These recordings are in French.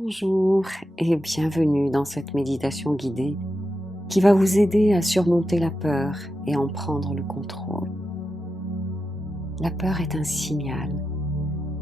Bonjour et bienvenue dans cette méditation guidée qui va vous aider à surmonter la peur et en prendre le contrôle. La peur est un signal.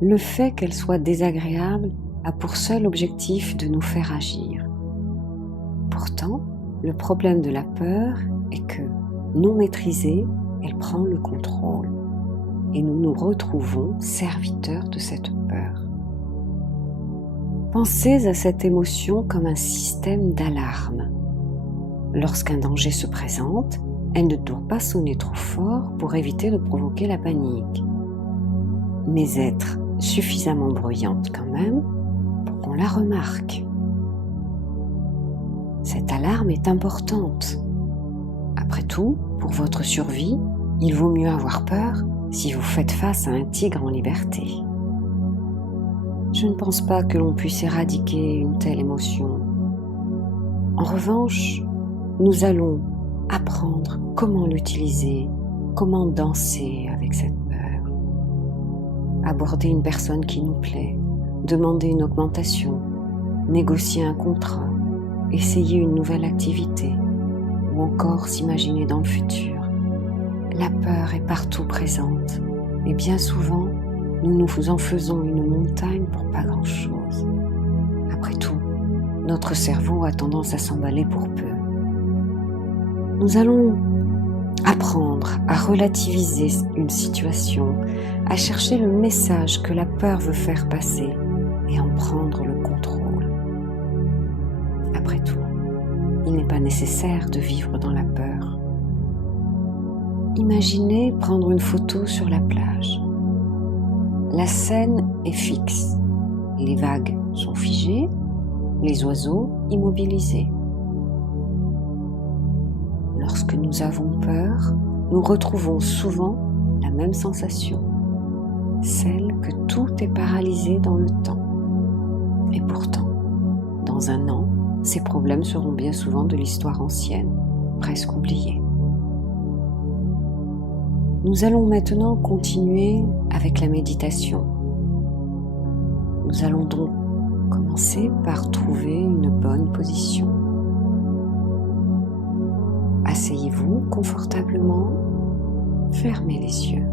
Le fait qu'elle soit désagréable a pour seul objectif de nous faire agir. Pourtant, le problème de la peur est que, non maîtrisée, elle prend le contrôle et nous nous retrouvons serviteurs de cette peur. Pensez à cette émotion comme un système d'alarme. Lorsqu'un danger se présente, elle ne doit pas sonner trop fort pour éviter de provoquer la panique, mais être suffisamment bruyante quand même pour qu'on la remarque. Cette alarme est importante. Après tout, pour votre survie, il vaut mieux avoir peur si vous faites face à un tigre en liberté. Je ne pense pas que l'on puisse éradiquer une telle émotion. En revanche, nous allons apprendre comment l'utiliser, comment danser avec cette peur. Aborder une personne qui nous plaît, demander une augmentation, négocier un contrat, essayer une nouvelle activité ou encore s'imaginer dans le futur. La peur est partout présente et bien souvent, nous nous en faisons une montagne pour pas grand-chose. Après tout, notre cerveau a tendance à s'emballer pour peu. Nous allons apprendre à relativiser une situation, à chercher le message que la peur veut faire passer et en prendre le contrôle. Après tout, il n'est pas nécessaire de vivre dans la peur. Imaginez prendre une photo sur la plage. La scène est fixe, les vagues sont figées, les oiseaux immobilisés. Lorsque nous avons peur, nous retrouvons souvent la même sensation, celle que tout est paralysé dans le temps. Et pourtant, dans un an, ces problèmes seront bien souvent de l'histoire ancienne, presque oubliée. Nous allons maintenant continuer avec la méditation. Nous allons donc commencer par trouver une bonne position. Asseyez-vous confortablement, fermez les yeux.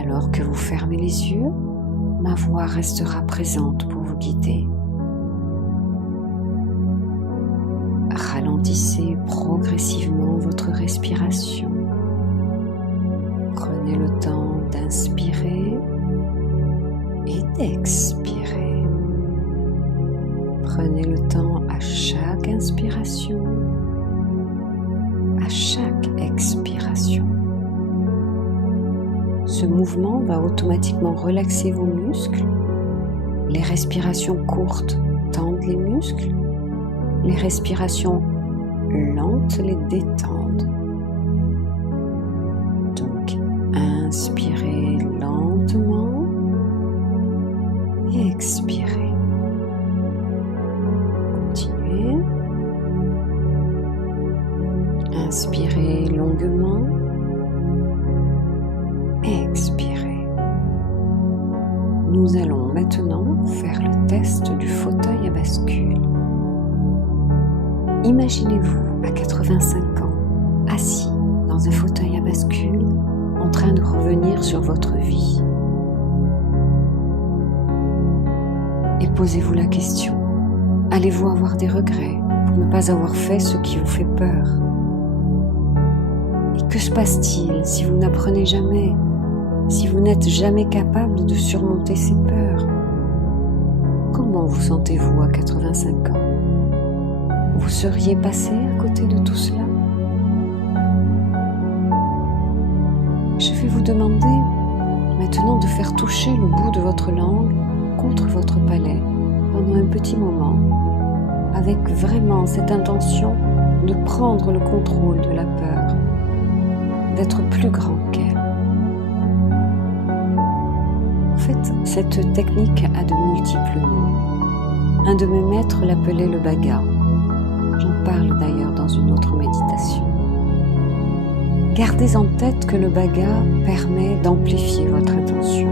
Alors que vous fermez les yeux, ma voix restera présente pour vous guider. Ralentissez progressivement votre respiration. Prenez le temps d'inspirer et d'expirer. Prenez le temps à chaque inspiration, à chaque expiration. Ce mouvement va automatiquement relaxer vos muscles. Les respirations courtes tendent les muscles. Les respirations lentes les détendent. Donc, inspirez lentement et expirez. Continuez. Inspirez longuement et expirez. Nous allons maintenant faire le test du fauteuil à bascule. Imaginez-vous à 85 ans, assis dans un fauteuil à bascule, en train de revenir sur votre vie. Et posez-vous la question, allez-vous avoir des regrets pour ne pas avoir fait ce qui vous fait peur? Et que se passe-t-il si vous n'apprenez jamais, si vous n'êtes jamais capable de surmonter ces peurs? Comment vous sentez-vous à 85 ans? Vous seriez passé à côté de tout cela? Je vais vous demander maintenant de faire toucher le bout de votre langue contre votre palais pendant un petit moment, avec vraiment cette intention de prendre le contrôle de la peur, d'être plus grand qu'elle. En fait, cette technique a de multiples noms. Un de mes maîtres l'appelait le baga. J'en parle d'ailleurs dans une autre méditation. Gardez en tête que le baga permet d'amplifier votre attention.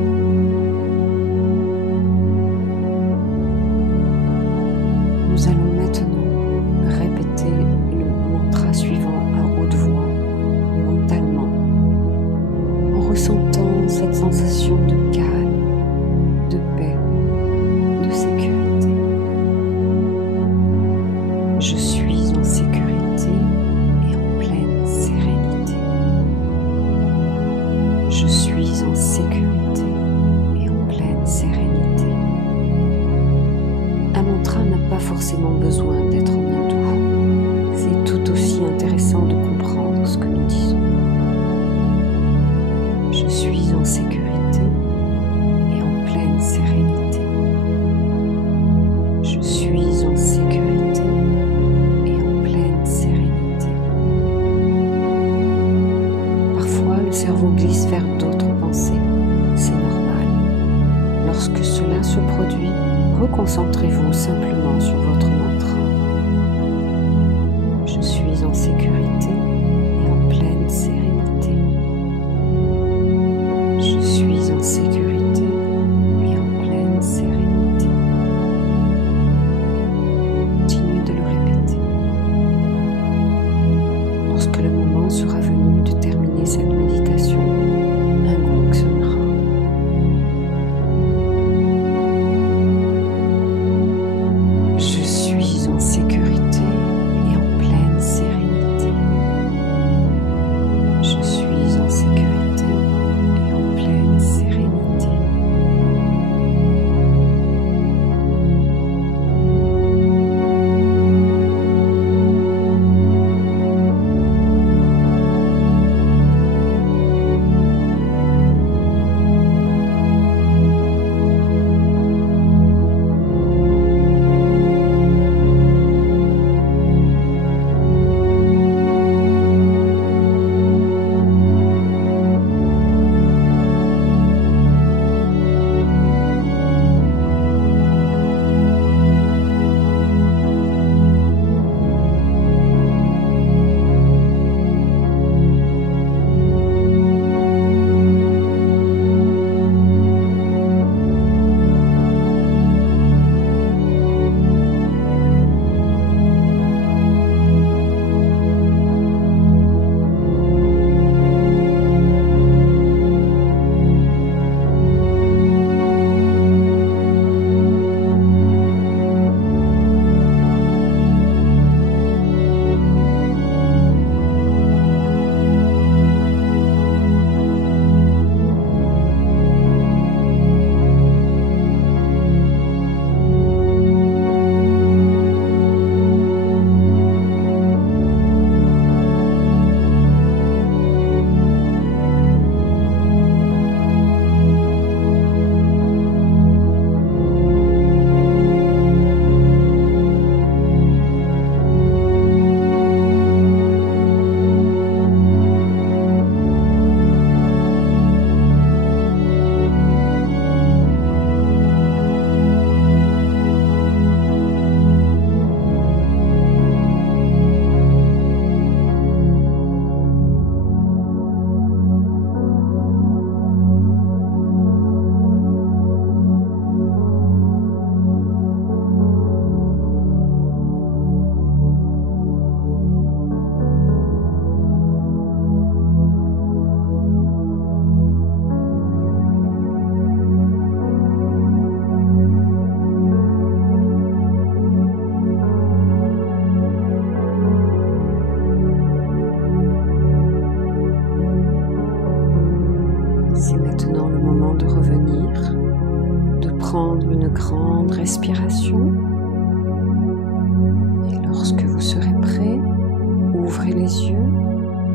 pas forcément besoin d'être en hindou. C'est tout aussi intéressant de comprendre ce que nous disons. Je suis en sécurité et en pleine sérénité. Je suis en sécurité et en pleine sérénité. Parfois, le cerveau glisse vers d'autres pensées. C'est normal. Lorsque cela se produit, reconcentrez-vous simplement sur votre mantra. Je suis en sécurité et en pleine sérénité. Je suis en sécurité et en pleine sérénité. Continuez de le répéter. Lorsque le moment sera venu de terminer cette méditation, un gong sonnera. Je suis en sécurité et en pleine sérénité. Je suis en sécurité et en pleine sérénité. C'est maintenant le moment de revenir, de prendre une grande respiration. Et lorsque vous serez prêt, ouvrez les yeux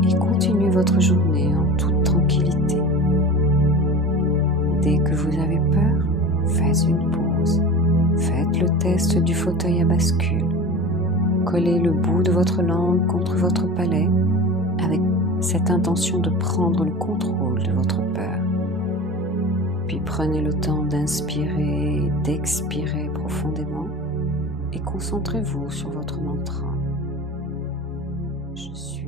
et continuez votre journée en toute tranquillité. Dès que vous avez peur, faites une pause. Faites le test du fauteuil à bascule. Collez le bout de votre langue contre votre palais avec cette intention de prendre le contrôle de votre peur. Puis prenez le temps d'inspirer et d'expirer profondément et concentrez-vous sur votre mantra. Je suis